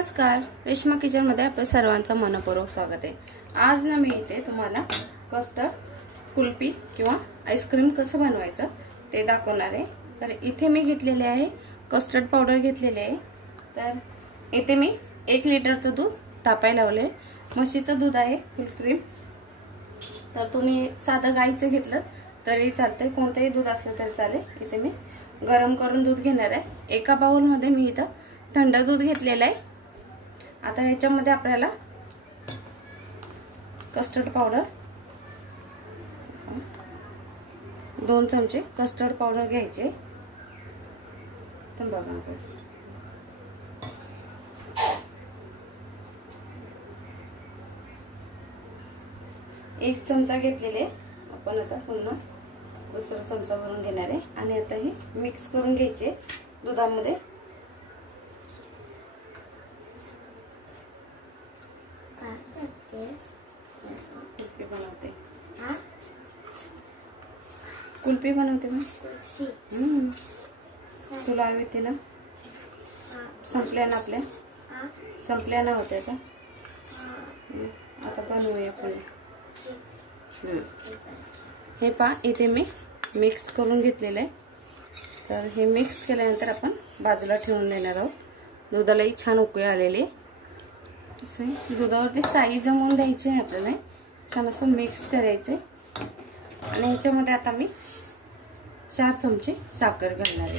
नमस्कार, रेश्मा किचन मध्ये आपल्या सर्वांचं मनपूर्वक स्वागत आहे। आज ना मी इथे तुम्हाला कस्टर्ड कुल्फी किंवा आईस्क्रीम कसं बनवायचं ते दाखवणार आहे। तर इथे मी घेतलेले आहे कस्टर्ड पावडर घेतलेले आहे। तर इथे मी 1 लिटरचं दूध तापायला लावले। म्हशीचं दूध आहे फुल क्रीम। तर तुम्ही साधं गाईचं घेतलं तरी चालते, कोणतेही दूध असलं तरी चालेल। इथे मी गरम करून दूध घेणार आहे। एका बाउल मध्ये मी इथं थंड दूध घेतलेलं आहे। आता याच्यामध्ये आपल्याला कस्टर्ड पावडर 2 चमचे कस्टर्ड पावडर घ्यायचे। तर बघा 1 चमचा घेतलेले आपण आता पुन्हा दुसरा चमचा भरून घेणार आहे आणि आता हे मिक्स करून घ्यायचे दुधामध्ये। कुल्फी बनवते, कुल्फी बनवते मी। तुला हवी ती ना? संपल्या ना आपल्या? संपल्या ना होत्या का? आता बनवूया पुन्हा। हे पहा इथे मी मिक्स करून घेतलेलं आहे। तर हे मिक्स केल्यानंतर आपण बाजूला ठेवून देणार आहोत। दुधालाही छान उकळी आलेली आहे। दुधावरती साई जमवून द्यायची आहे आपल्याला। छान असं मिक्स करायचे आणि ह्याच्यामध्ये आता मी 4 चमचे साखर घालणार आहे।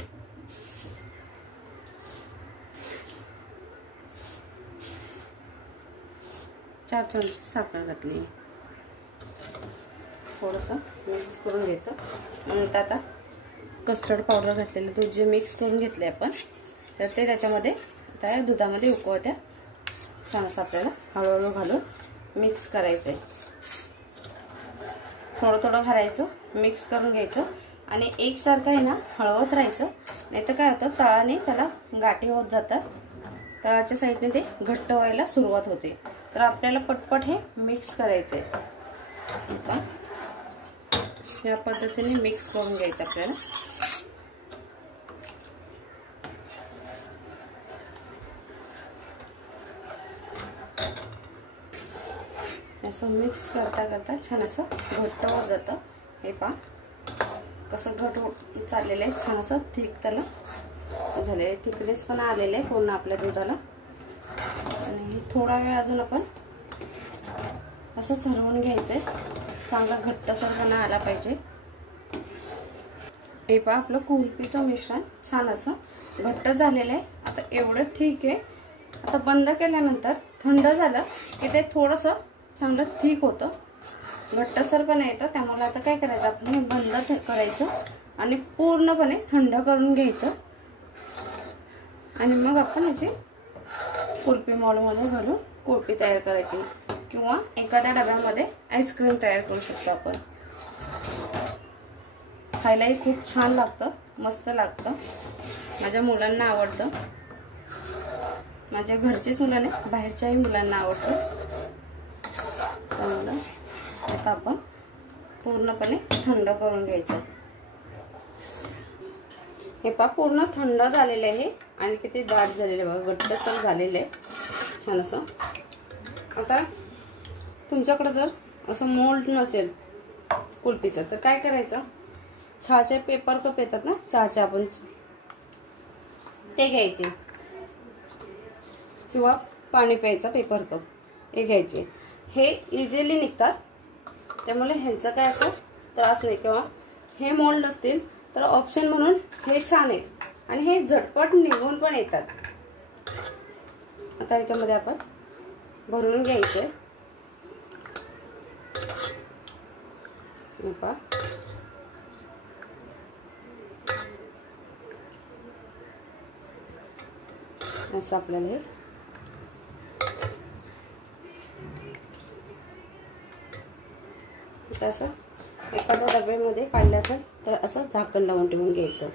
चार चमचे साखर घातली। थोडंसं मिक्स करून घ्यायचं। नंतर आता कस्टर्ड पावडर घातलेलं दूध जे मिक्स करून घेतले आपण, तर ते त्याच्यामध्ये त्या दुधामध्ये उकळत्या छान असं आपल्याला हळूहळू घालून मिक्स करायचंय। थोडं थोडं घालायचं, मिक्स करून घ्यायचं आणि एकसारखं आहे ना हळवत राहायचं। नाही तर काय होतं, तळाने त्याला गाठी होत जातात। तळाच्या साईडने ते घट्ट व्हायला सुरुवात होते। तर आपल्याला पटपट हे मिक्स करायचंय। या पद्धतीने मिक्स करून घ्यायचं आपल्याला। असं मिक्स करता करता छान असं घट्ट होत जातं। हे पहा कसं घट होत चाललेलं आहे, छान असं थिक त्याला झालेलं आहे, थिकनेस पण आलेलं आहे पूर्ण आपल्या दुधाला। आणि थोडा वेळ अजून आपण असंच हलवून घ्यायचंय, चांगला घट्टसरपणा आला पाहिजे। हे पहा आपलं कुल्फीचं मिश्रण छान असं घट्ट झालेलं आहे। आता एवढं ठीक आहे। आता बंद केल्यानंतर थंड झालं की ते थोडंसं चांगलं ठीक होतं, घट्टसरपणा येतं। त्यामुळे आता काय करायचं, आपण हे बंद करायचं आणि पूर्णपणे थंड करून घ्यायचं आणि मग आपण याची कुल्फी मोल्डमध्ये घालून कुल्फी तयार करायची किंवा एखाद्या डब्यामध्ये आईस्क्रीम तयार करू शकतो आपण। खायलाही खूप छान लागतं, मस्त लागतं। माझ्या मुलांना आवडतं, माझ्या घरचीच मुलं नाही बाहेरच्याही मुलांना आवडतं। आता आपण पूर्णपणे थंड करून घ्यायचं। हे पहा पूर्ण थंड झालेले आहे आणि किती दाट झालेले बघा, घट्टसर झालेले आहे छान असं। आता तुमच्याकडे जर असं मोल्ड नसेल कुल्फीचं तर काय करायचं, चहाचे पेपर कप येतात ना चहाचे, आपण ते घ्यायचे किंवा पाणी प्यायचा पेपर कप हे घ्यायचे। हे इझिली निघतात, त्यामुळे ह्यांचा काय असं त्रास नाही। किंवा हे मोल्ड असतील तर ऑप्शन म्हणून हे छान आहे आणि हे झटपट निघून पण येतात। आता याच्यामध्ये आपण भरून घ्यायचे। पहा असं आपल्याला हे असं एखाद्या डब्यामध्ये काढलं असेल तर असं झाकण लावून ठेवून घ्यायचं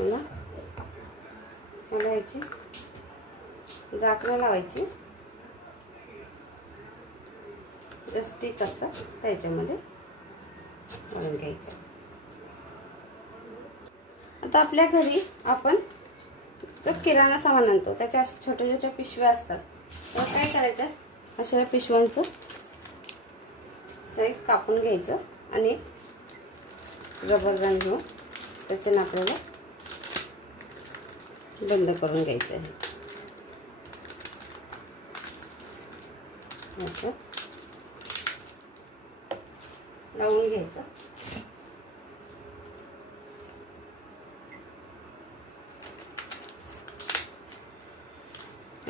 ना। मला याची झाकणं लावायची, जे स्टिक असतात त्याच्यामध्ये घालून घ्यायचं। आता आपल्या घरी आपण तो किराणा सामान आणतो, त्याच्या अशा छोट्या छोट्या पिशव्या असतात. तर काय करायचं, अशा पिशव्यांचं साईड कापून घ्यायचं आणि रबर बँड घेऊन त्याचे आपल्याला बंद करून घ्यायचं आहे. असं लावून घ्यायचं.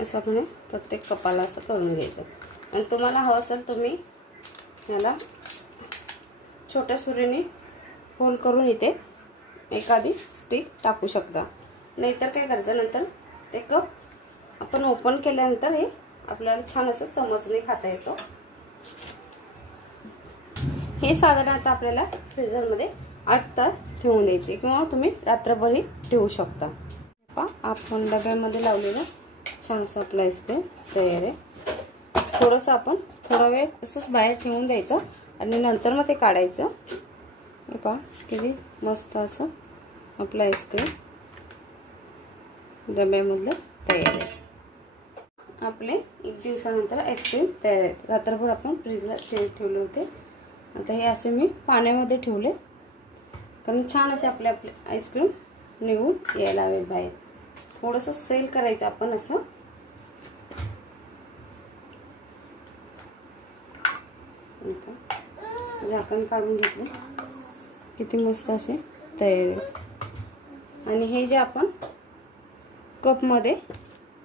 असं आपण प्रत्येक कपाला असं करून घ्यायचं. आणि तुम्हाला हवं असेल तुम्ही याला छोट्या सुरीने होल करून इथे एखादी स्टिक टाकू शकता. नाहीतर काय करायचं, नंतर ते कप आपण ओपन केल्यानंतर हे आपल्याला छान असं चमचने खाता येतो. हे साधारणतः आपल्याला फ्रीजरमध्ये 8 तास ठेवून द्यायचे किंवा तुम्ही रात्रभरही ठेवू शकता. आपण डब्यामध्ये लावलेलं छान असं आपलं आईस्क्रीम तयार आहे. थोडंसं आपण थोडा वेळ असंच बाहेर ठेवून द्यायचं आणि नंतर मग ते काढायचं. हे पहा किती मस्त असं आपलं आईस्क्रीम डब्यामधलं तयार आहे. आपले 1 दिवसानंतर आईस्क्रीम तयार आहे. रात्रभर आपण फ्रीजला ठेवले होते. आता हे असे मी पाण्यामध्ये ठेवले कारण छान असे आपले आईस्क्रीम निघून यायला हवे बाहेर. थोडंसं सेल करायचं आपण असं. झाकण काढून घेतले, किती मस्त असे तयार आहे. आणि हे जे आपण कपमध्ये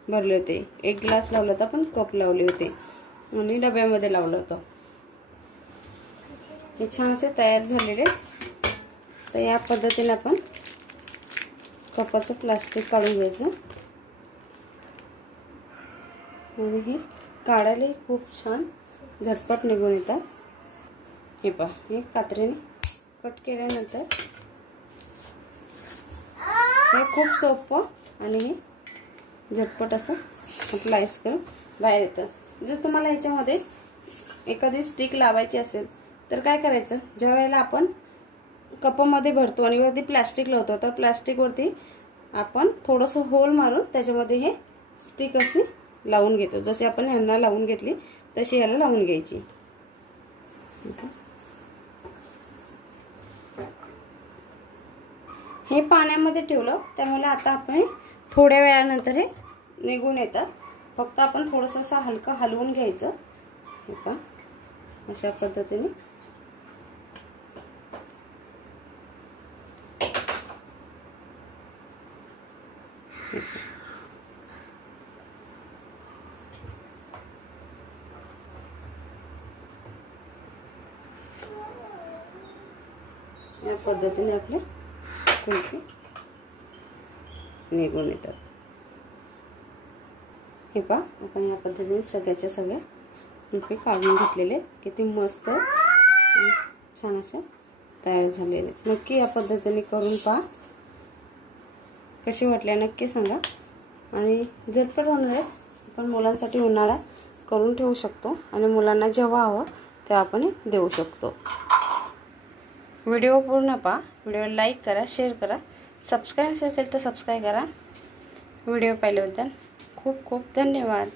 भरले होते, 1 ग्लास लावला होता, आपण कप लावले होते आणि डब्यामध्ये लावलं होतं. हे छान असे तयार झालेले. तर या पद्धतीने आपण कपाचं प्लास्टिक काढून घ्यायचं आणि हे काढायला खूप छान झटपट निघून येतात. हे पहा, हे कात्रीने कट केल्यानंतर हे खूप सोपं आणि हे झटपट असं आपलं आईस्क्रीम बाहेर येतं. जर तुम्हाला ह्याच्यामध्ये एखादी स्टिक लावायची असेल तर काय करायचं, ज्या वेळेला आपण कपामध्ये भरतो आणि वरती प्लास्टिक लावतो तर प्लास्टिकवरती आपण थोडंसं होल मारून त्याच्यामध्ये हे स्टिक अशी लावून घेतो. जशी आपण ह्यांना लावून घेतली तशी ह्याला लावून घ्यायची. हे पाण्यामध्ये ठेवलं त्यामुळे आता आपण थोड्या वेळानंतर हे निघून येतात. फक्त आपण थोडंसं असं हलकं हलवून घ्यायचं. हे पहा, अशा पद्धतीने या पद्धतीने आपले कुल्फी निघून येतात. हे पहा, आपण या पद्धतीने सगळ्याच्या सगळ्या कुल्फी काढून घेतलेले, किती मस्त छान असे तयार झालेले. नक्की या पद्धतीने करून पहा, कशी वाटल्या नक्की सांगा. आणि झटपट होणार आहे. आपण मुलांसाठी उन्हाळा करून ठेवू शकतो आणि मुलांना जेव्हा हवं तेव्हा आपण देऊ शकतो. व्हिडिओ पूर्ण पहा. व्हिडिओ लाईक करा, शेअर करा, सबस्क्राईब नसेल केलं तर सबस्क्राईब करा. व्हिडिओ पाहिल्याबद्दल खूप खूप धन्यवाद.